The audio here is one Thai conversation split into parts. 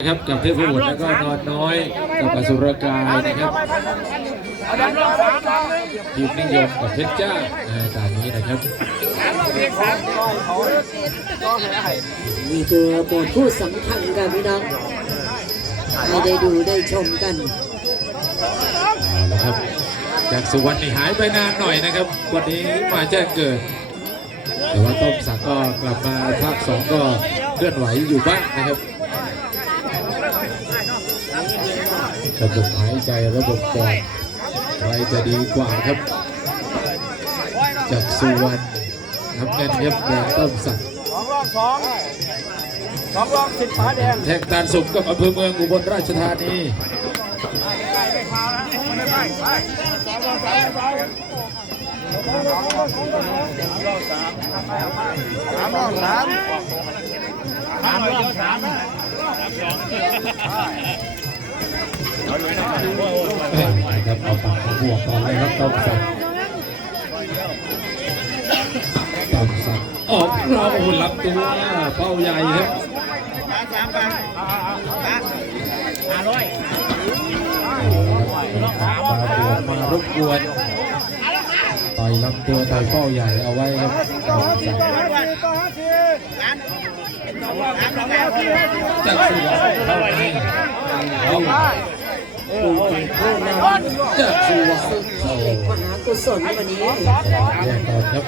นะครับกับเทพบุตรแล้วก็นอนน้อยกับอสุรกายนะครับทีมนิยมกับเพชรจ้าในตอนนี้นะครับนี่คือบทพูดสำคัญกันพี่น้องให้ได้ดูได้ชมกันเอาละครับ จากสุวรรณนี่หายไปนานหน่อยนะครับ วันนี้มาแจ้งเกิด แต่ว่าต้มสักดิ์ก็กลับมาภาคสองก็เคลื่อนไหวอยู่บ้างนะครับ ระบบหายใจระบบปอดใครจะดีกว่าครับ จากสุวรรณน้ำเงินครับแดงต้มสักดิ์สองรอบสองสองรอบสิบฝาแดงแทงตาลสุกกับอำเภอเมืองอุบลราชธานีสามรอบสามสามรอบสาม นะครับเอาปากบวกก่อนเลยครับต้มสักต้มสักออกเราโอ้รับตัวเป้าใหญ่ครับสามไปห้าร้อยมาบวกมารบกวนต่อยลำตัวต่อยเป้าใหญ่เอาไว้ครับต้มสักดิ์ต่อห้าสิบล้านสองสามรอบแล้วสี่จากสุวรรณเข้าไป เอาผู้เป็นผู้นจากสุวรรณำศึกที่เหล็กมหากุศลวันนี้แยกก่อนครับ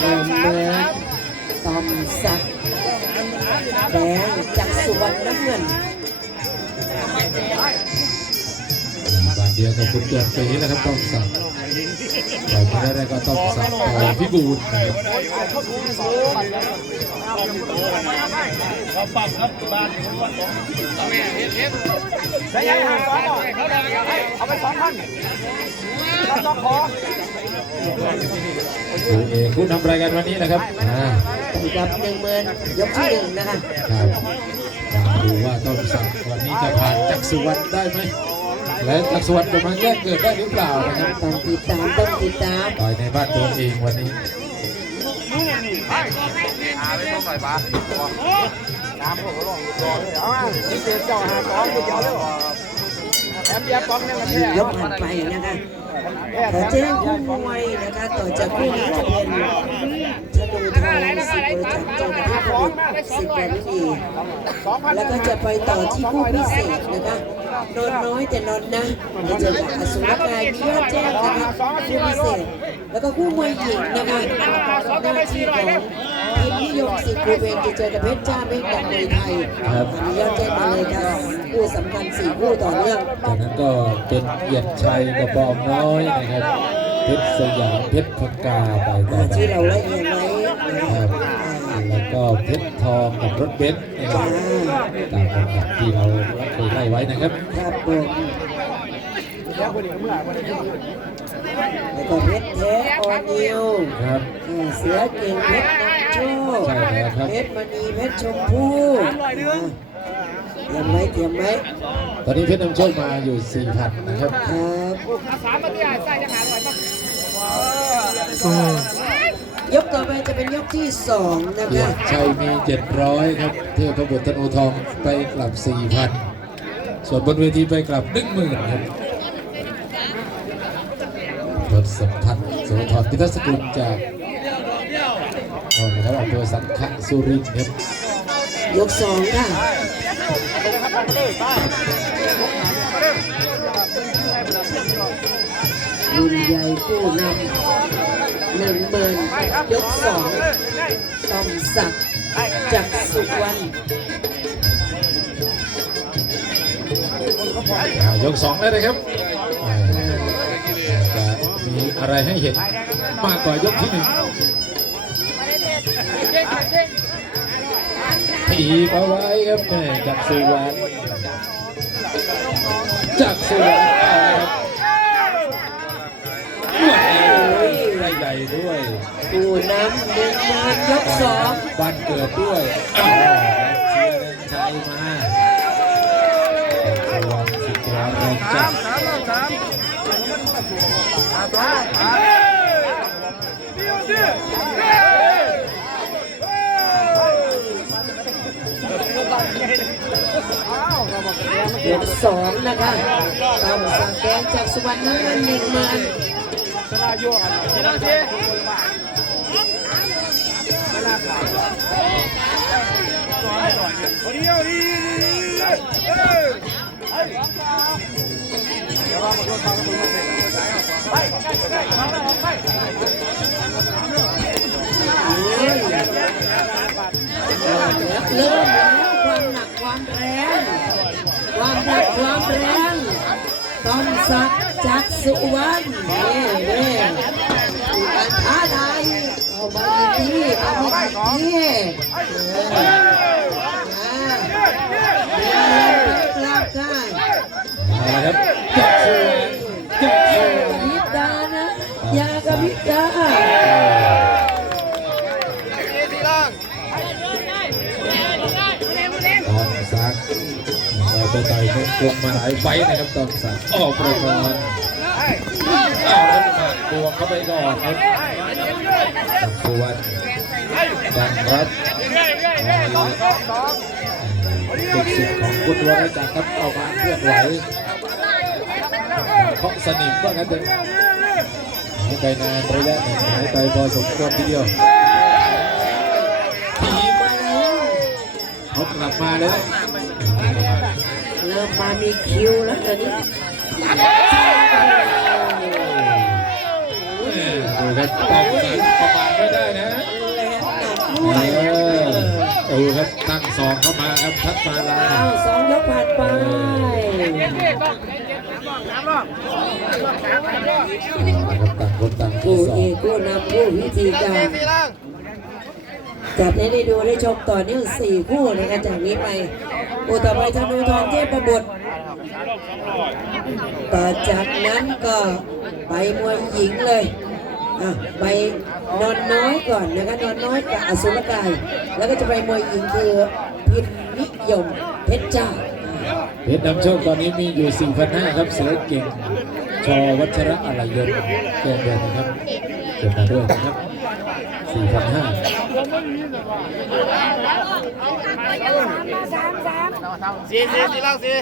เริ่มเมืองตอมศักดิ์แดงจากสุวรรณน้ำเงินบานเดียวกับคุณเตือนปีแล้วครับต้องสั่ง ต่อยได้ได้ก็ต้องสั่งต่อยพิบูลนะครับได้ยังหาสองเอาไปสองพันรับต้องขอคู่เอกคู่นำรายการวันนี้นะครับนะครับหนึ่งหมื่นยกที่หนึ่งนะคะครับมาดูว่าต้องสั่งวันนี้จะผ่านจากสุวรรณได้ไหม และจากสุวรรณจะมาแยกเกิดได้หรือเปล่านะครับต้องติดตามต้องติดตามต่อยในบ้านตัวเองวันนี้สามพวกเขาลองรอเลยเอาที่เจอเจ้าหาสองเดียวเลยแถมเดียวป้องเนี่ยมันแค่ยกผ่านไปนะคะขอแจ้งคู่มวยนะคะต่อจากคู่นี้จะเป็น ธนูทองสิบประจักษ์เจอกับที่พบุตสิบแปดวิธีสองพันแล้วก็จะไปต่อที่คู่พิเศษนะคะนอนน้อยแต่นอนนะจะเจอกับอสุรกายมียอดแจ้งนะคะคู่พิเศษแล้วก็คู่มวยหญิงนะคะหน้าที่ของทีมนิยมสิทธิ์ครูเวนจะเจอกับเพชรจ้าเพชรดังมวยไทยครับมียอดแจ้งมาเลยค่ะคู่สำคัญสี่คู่ต่อเนื่องจากนั้นก็เป็นเกียรติชัยกับบอมน้อยนะครับเพชรสยามเพชรพกาไปต่อที่เราละเอียดไว้ ก็เพชรทองกับรถเบนซ์นะครับตามลำดับที่เราเคยไล่ไว้นะครับครับผมแล้วคนนี้เมื่อไหร่วันนี้แล้วก็เพชรแท้ออนิวครับอ่าเสือเก่งเพชรนำโชคใช่แล้วครับเพชรมณีเพชรชมพู่อ่าเตรียมไว้เตรียมไว้ตอนนี้เพชรนำโชคมาอยู่4 0 0 0นะครับครับสามนาทีใส่ยังหาไหวปะ ยกต่อไปจะเป็นยกที่สองนะเกียคะรติชัยมี 700 ครับ เทพบุตรธนูทองไปกลับ 4,000 ส่วนบนเวทีไปกลับ 10,000 ครับรถสัมพันธ์โสธรพิทักษ์สกุลจากนนท์นะครับอำเภอสังขะสุรินทร์ครับ ยกสองค่ะรุ่นใหญ่ผู้นำ หนึ่งหมื่นยกสองต้อมศักดิ์จากสุวรรณอ่ายกสองได้เลยครับอ่าจะมีอะไรให้เห็นมากกว่ายกที่หนึ่งถีบเอาไว้ครับแม่จากสุวรรณจากสุวรรณเอาครับด้วย ใหญ่ๆด้วยผู้นำหนึ่งหมื่นยกสองบ้านเกิดด้วยอ้าวเชียร์แรงใจมาจากสุวรรณสิทธิ์ราแรงใจสามสามรอบสามสามสองสามเดียวเดียวยกสองนะคะตามสั่งแดงจากสุวรรณน้ำเงินหนึ่งหมัน เอาดีเอาดีเฮ้ยเดี๋ยวว่ามาโดนทางกันตรงนี้ไปไปไปเริ่มแล้วความหนักความแรง ความหนักความแรงต้องสักดิ์ จากสุวรรณนี่นี่การท้าทายเอามาอีกทีเอามาอีกทีเอออ่าเรียนเรียนกลับกันเอาละครับจับส่วนจับส่วนกบิดานะยากบิดา ลงมาหลายไฟนะครับตอนสักออกประกรเอาแล้วมาบวกเข้าไปก่อนครับจัวนดังรับลูกศิษย์ของคุณวรจักรครับเอามาเคลื่อนไหวเคาะสนิมว่ากันเถอะหายไปนานระยะหนึ่งหายไปพอสมควรทีเดียวทีมาเขากลับมาแล้ว เริ่มมามีคิวแล้วตอนนี้ดูครับตองสันประมาณไม่ได้นะเออครับตั้งสองเข้ามาครับทัดมาลาสองยกผ่านไปเอาละครับต่างคนต่างผู้เอกผู้นำผู้วิธีการจัดให้ได้ดูได้ชมต่อเนื่องสี่คู่นะคะจากนี้ไป คู่ต่อไปธนูทองเทพบุตรต่อจากนั้นก็ไปมวยหญิงเลยอะไปนอนน้อยก่อนนะคะนอนน้อยกับอสุรกาย แล้วก็จะไปมวยหญิงคือพิมนิยมเพชรจ้าเพชรนำโชคตอนนี้มีอยู่4,500ครับเสือเก่งชอวัชระอะไรยนต์แจ้งเดือนนะครับเกิดมาด้วยนะครับ 4,500สี่สี่สี่ล่างสี่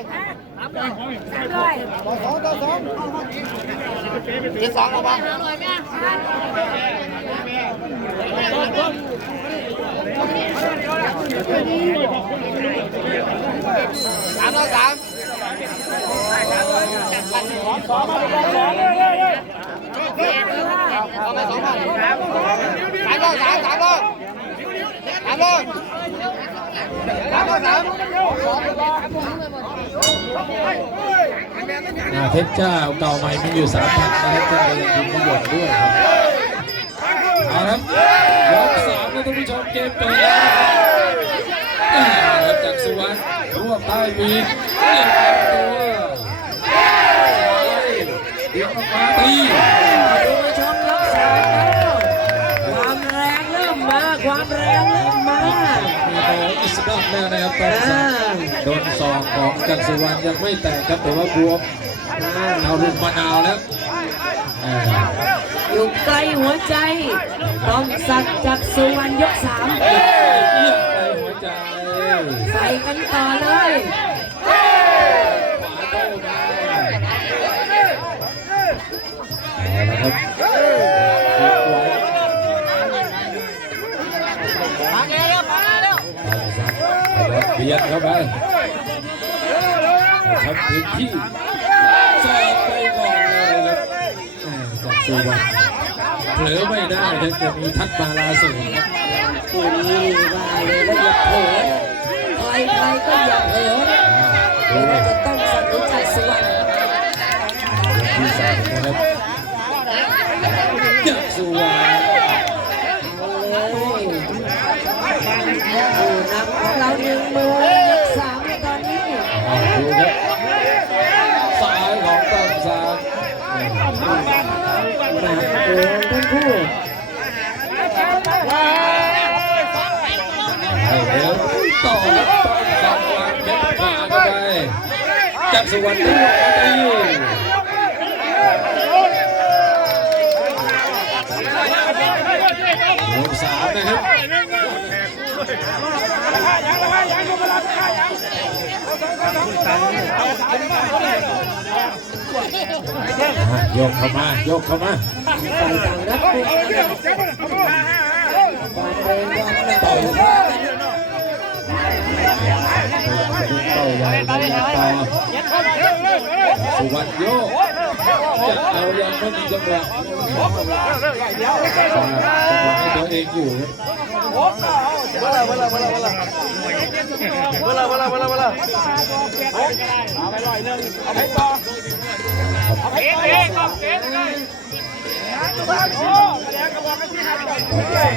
ต่อสองต่อสองเจ็ดสองเอาปะสามต่อสามสองมาสอง สองเลยเลยเลยสามาสามรอบสามสามรอบสามรอบสามรอบสามเพชรเจ้าเก่าใหม่มีอยู่3,000นะครับท่านก็ยังพิมพ์นิยมด้วยครับเอาครับยกสามนะท่านผู้ชมเกมเปิดแล้วรับจากสุวรรณรวบใต้ปี อกของจักรสุวรรณยังไม่แตกครับแต่ว่าบวมอ่าเอาลูกมะนาวแล้วอ่าอยู่ใกล้หัวใจต้องสักดิ์จากสุวรรณยกสามเอียงไปหัวใจใส่กันต่อเลยขวาโต้มาเอาละครับฝึกไว้มาเร็วมาเร็วเอาสักเอาละเบียดเข้าไปทำ พื้นที่สอบไปก่อนเลยครับแหม่จากสุวรรณเผลอไม่ได้นะจะมีทัดมาลาสูงครับคู่นี้ว่าเลยว่าอย่าเผลอใครใครก็อย่าเผลอนะไม่ว่าจะต้องสักดิ์หรือจสุวรรณยกที่สามครับจากสุวรรณเอาเลยผู้นำของเราหนึ่งมือสามตอนนี้ หนักเกินทั้งคู่เอาเดี๋ยวต่อครับตองซานวางแข้งขวาเข้าไปจากสวรรณตัวมาตียกสามนะครับยังละยังยังก็มารับอะโยกเข้ามาโยกเข้ามา ฝ่ายต่างรับคุกนะครับบาดเรงวางระเบิดว่ากันเต้าใหญ่ต่อสุวรรณโยกจะเอายังไม่มีจังหวะจังหวะให้ตัวเองอยู่ครับ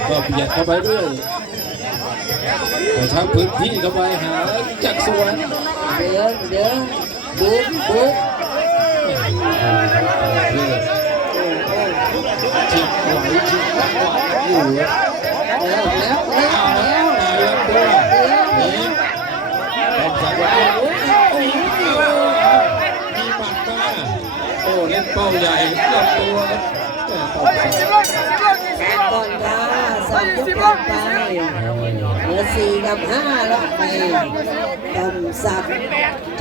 ก็เบียดเข้าไปเรื่อยกระชับพื้นที่เข้าไปหาจักรสวนเดินเดินบุกบุกชิบไหวชิบไหวอยู่ สามยกผ่านไปเหลือสี่กับห้าแล้วไปตำสักดิ์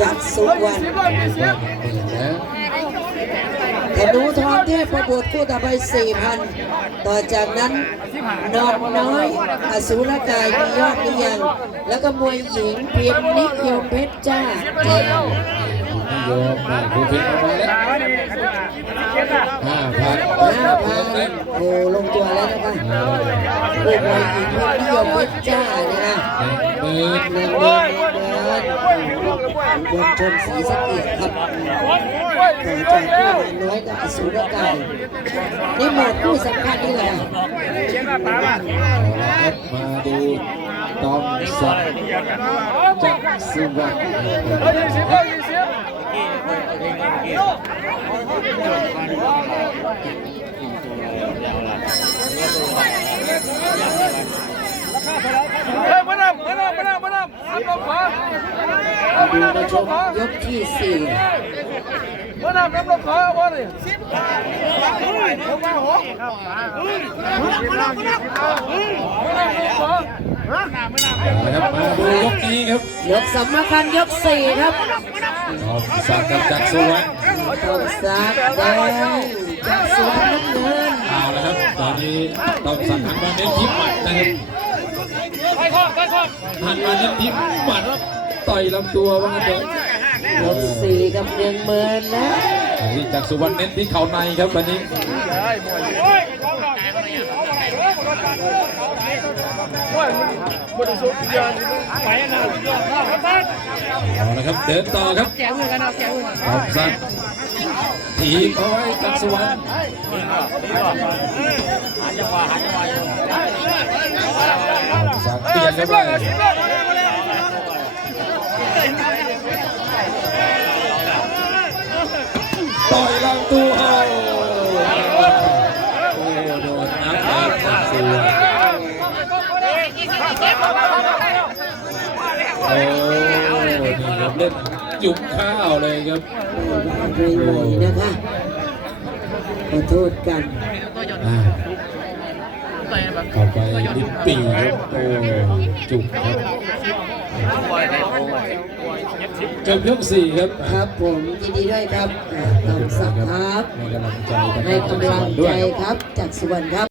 จัดสุวรรณว่ามันหมื่นแล้วธนูทองเทพประบุตรคู่ต่อไปสี่พันต่อจากนั้นนอนน้อย อสูรกายมียอดหรือยัง แล้วก็มวยหญิงเพียมนิยมเพชรจ้าเจ้านิยมมาดูเพชรออกมาแล้วห้าพัน ห้าพันโอ้ลงตัวแล้วนะคะคู่มวยหญิงเพียมนิยมเพชรจ้านะคะหมื่นเงินเงินเงินเงินบนชนสีสะเกียครับต่อจากคู่หารน้อยกับอสูรกายนี่หมดคู่สำคัญนี่แหละมาดูตอมสักจักสุวรรณ ดูมาชมยกที่สี่นะครับมาดู ยกนี้ครับยกสำคัญยกสี่ครับตอมสักกับจักรสุวรรณต้องซักแดงจากสุวนน้ำเงินเอาละครับตอนนี้ตอมสักหันมาเน้นที่หมัดนะครับหันมาเน้นที่หมัดต่อยลำตัวว่างเถอยกสี่กับหนึ่งหมื่นนะจักสุวรรณเน้นที่เข่าในครับวันนี้ เอาละครับเดินต่อครับตอมสักดิ์ถีบเอาไว้จักรสุวรรณตอมสักดิ์เปลี่ยนเข้าไปต่อยลำตัวโอ้โดนนับนับนับเสีย โอ้นี่ครับเล่นจุ่มข้าวเลยครับเรียนใหม่นะคะขอโทษกันอ่าเข้าไปลิ้นปีครับโอ้จุ่มครับจบยกสี่ครับครับผมยินดีด้วยครับต้องสักดิ์ครับให้กำลังใจกับให้กำลังด้ใจวย ครับจากสวรรค์ครับ